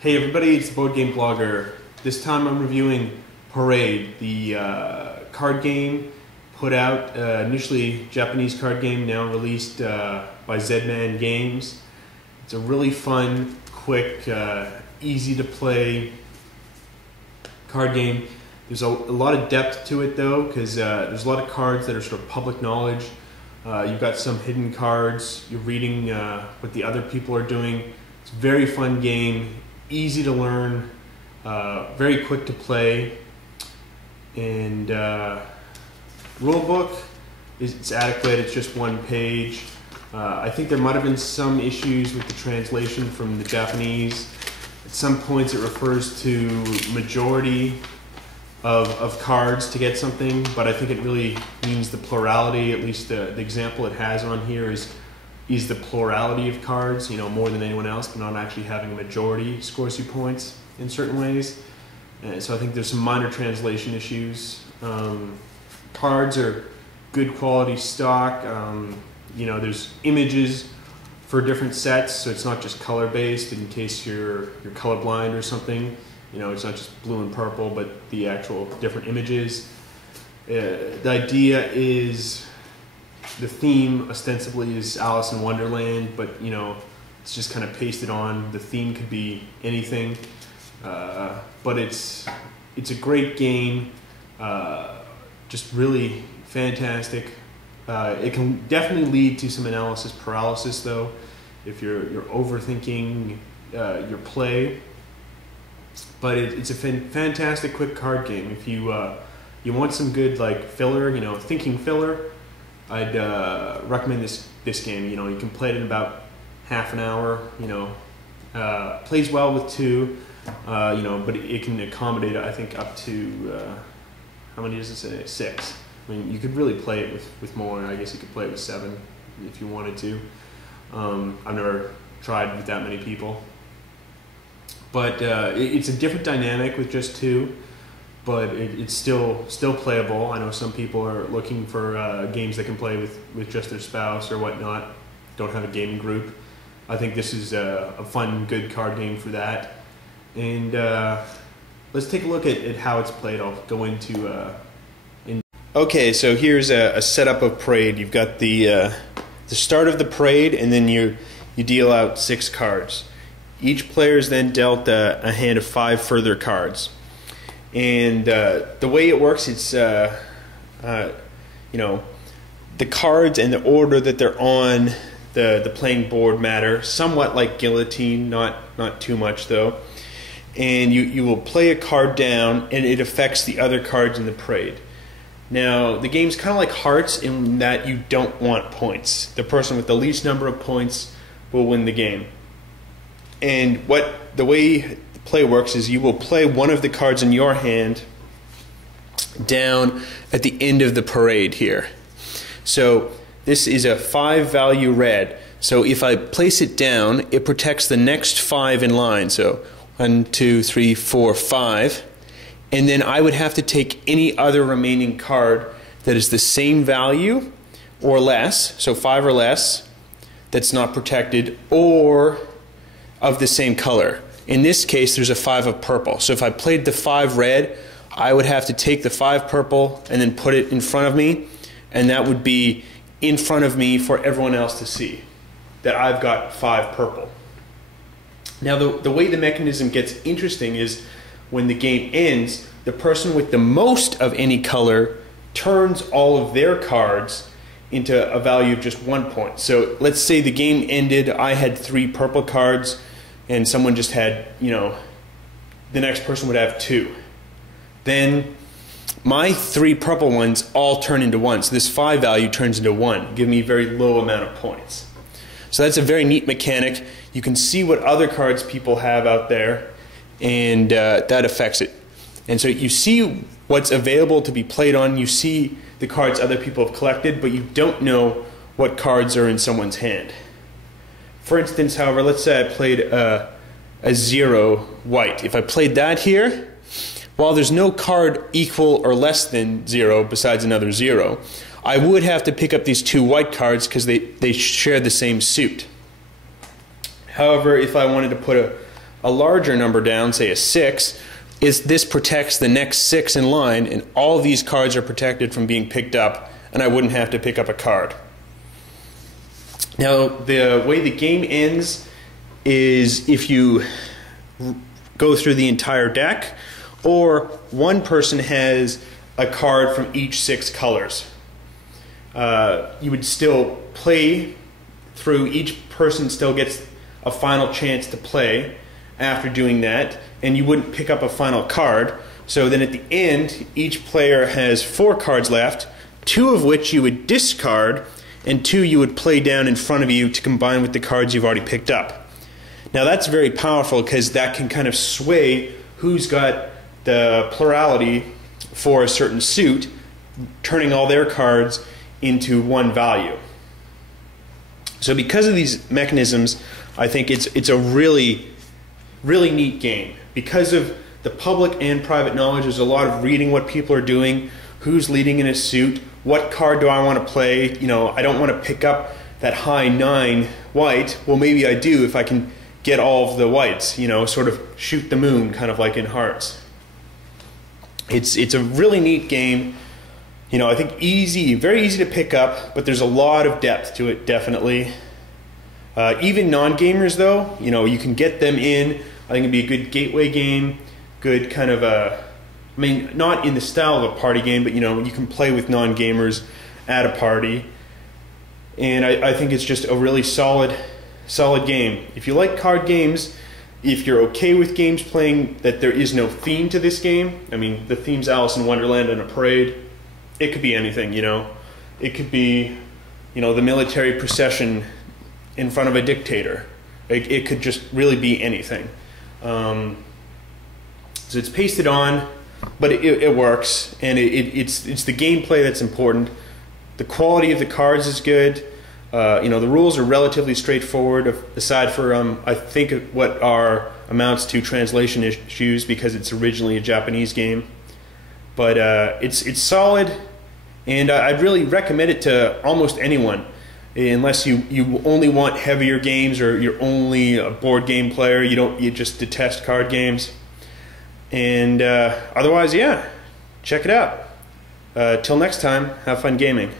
Hey everybody, it's the Board Game Blogger. This time I'm reviewing Parade, the card game put out, initially Japanese card game, now released by Z-Man Games. It's a really fun, quick, easy to play card game. There's a lot of depth to it though, because there's a lot of cards that are sort of public knowledge. You've got some hidden cards, you're reading what the other people are doing. It's a very fun game. Easy to learn, very quick to play, and rule book it's adequate. It's just one page. I think there might have been some issues with the translation from the Japanese. At some points it refers to majority of cards to get something, but I think it really means the plurality. At least the example it has on here is the plurality of cards, more than anyone else, but not actually having a majority scores you points in certain ways. And so I think there's some minor translation issues. Cards are good quality stock. There's images for different sets, so it's not just color based in case you're colorblind or something. It's not just blue and purple, but the actual different images. The idea is, the theme ostensibly is Alice in Wonderland, but it's just kind of pasted on. The theme could be anything, but it's a great game, just really fantastic. It can definitely lead to some analysis paralysis though, if you're overthinking your play. But it's a fantastic quick card game. If you want some good filler, thinking filler, I'd recommend this game. You can play it in about half an hour. Plays well with two. But it can accommodate, I think, up to how many does it say? 6. I mean, you could really play it with more. I guess you could play it with 7 if you wanted to. I've never tried with that many people, but it's a different dynamic with just 2. But it's still playable. I know some people are looking for games they can play with just their spouse or whatnot, don't have a gaming group. I think this is a fun, good card game for that. And let's take a look at how it's played. I'll go into... Okay, so here's a setup of Parade. You've got the start of the Parade, and then you deal out 6 cards. Each player is then dealt a hand of 5 further cards. And the way it works, it's the cards and the order that they're on the playing board matter. Somewhat like guillotine, not too much though. And you will play a card down, and it affects the other cards in the Parade. Now the game's kind of like Hearts in that you don't want points. The person with the least number of points will win the game. And the way play works is you will play one of the cards in your hand down at the end of the Parade here. So this is a 5 value red. So if I place it down, it protects the next 5 in line. So 1, 2, 3, 4, 5. And then I would have to take any other remaining card that is the same value or less, so 5 or less, that's not protected, or of the same color. In this case, there's a 5 of purple. So if I played the 5 red, I would have to take the 5 purple and then put it in front of me, and that would be in front of me for everyone else to see that I've got 5 purple. Now the way the mechanism gets interesting is when the game ends, the person with the most of any color turns all of their cards into a value of just 1 point. So let's say the game ended, I had 3 purple cards, and someone just had, the next person would have 2. Then my 3 purple ones all turn into 1. So this 5 value turns into 1, giving me a very low amount of points. So that's a very neat mechanic. You can see what other cards people have out there, and that affects it. And so you see what's available to be played on. You see the cards other people have collected, but you don't know what cards are in someone's hand. For instance, however, let's say I played a 0 white. If I played that here, while there's no card equal or less than 0 besides another 0, I would have to pick up these 2 white cards because they share the same suit. However, if I wanted to put a larger number down, say a 6, this protects the next 6 in line, and all of these cards are protected from being picked up, and I wouldn't have to pick up a card. Now, the way the game ends is if you go through the entire deck, or one person has a card from each 6 colors. You would still play through, each person still gets a final chance to play after doing that, and you wouldn't pick up a final card. So then at the end, each player has 4 cards left, 2 of which you would discard, and 2 you would play down in front of you to combine with the cards you've already picked up. Now that's very powerful because that can kind of sway who's got the plurality for a certain suit, turning all their cards into one value. So because of these mechanisms, I think it's a really neat game. Because of the public and private knowledge, there's a lot of reading what people are doing, who's leading in a suit, what card do I want to play. You know, I don't want to pick up that high 9 white. Well, maybe I do if I can get all of the whites, you know, sort of shoot the moon, kind of like in Hearts. It's a really neat game. You know, I think very easy to pick up, but there's a lot of depth to it, definitely. Even non-gamers, though, you know, you can get them in. I think it'd be a good gateway game, good kind of a, I mean, not in the style of a party game, but, you know, you can play with non-gamers at a party. And I think it's just a really solid game. If you like card games, if you're okay with games playing that there is no theme to this game, I mean, the theme's Alice in Wonderland and a parade. It could be anything, you know. It could be, you know, the military procession in front of a dictator. It could just really be anything. So it's pasted on, but it works, and it's the gameplay that's important. The quality of the cards is good. You know, the rules are relatively straightforward, aside for I think what amounts to translation issues because it's originally a Japanese game. But it's solid, and I'd really recommend it to almost anyone, unless you only want heavier games or you're only a board game player. You just detest card games. And otherwise, yeah, check it out. Till next time, have fun gaming.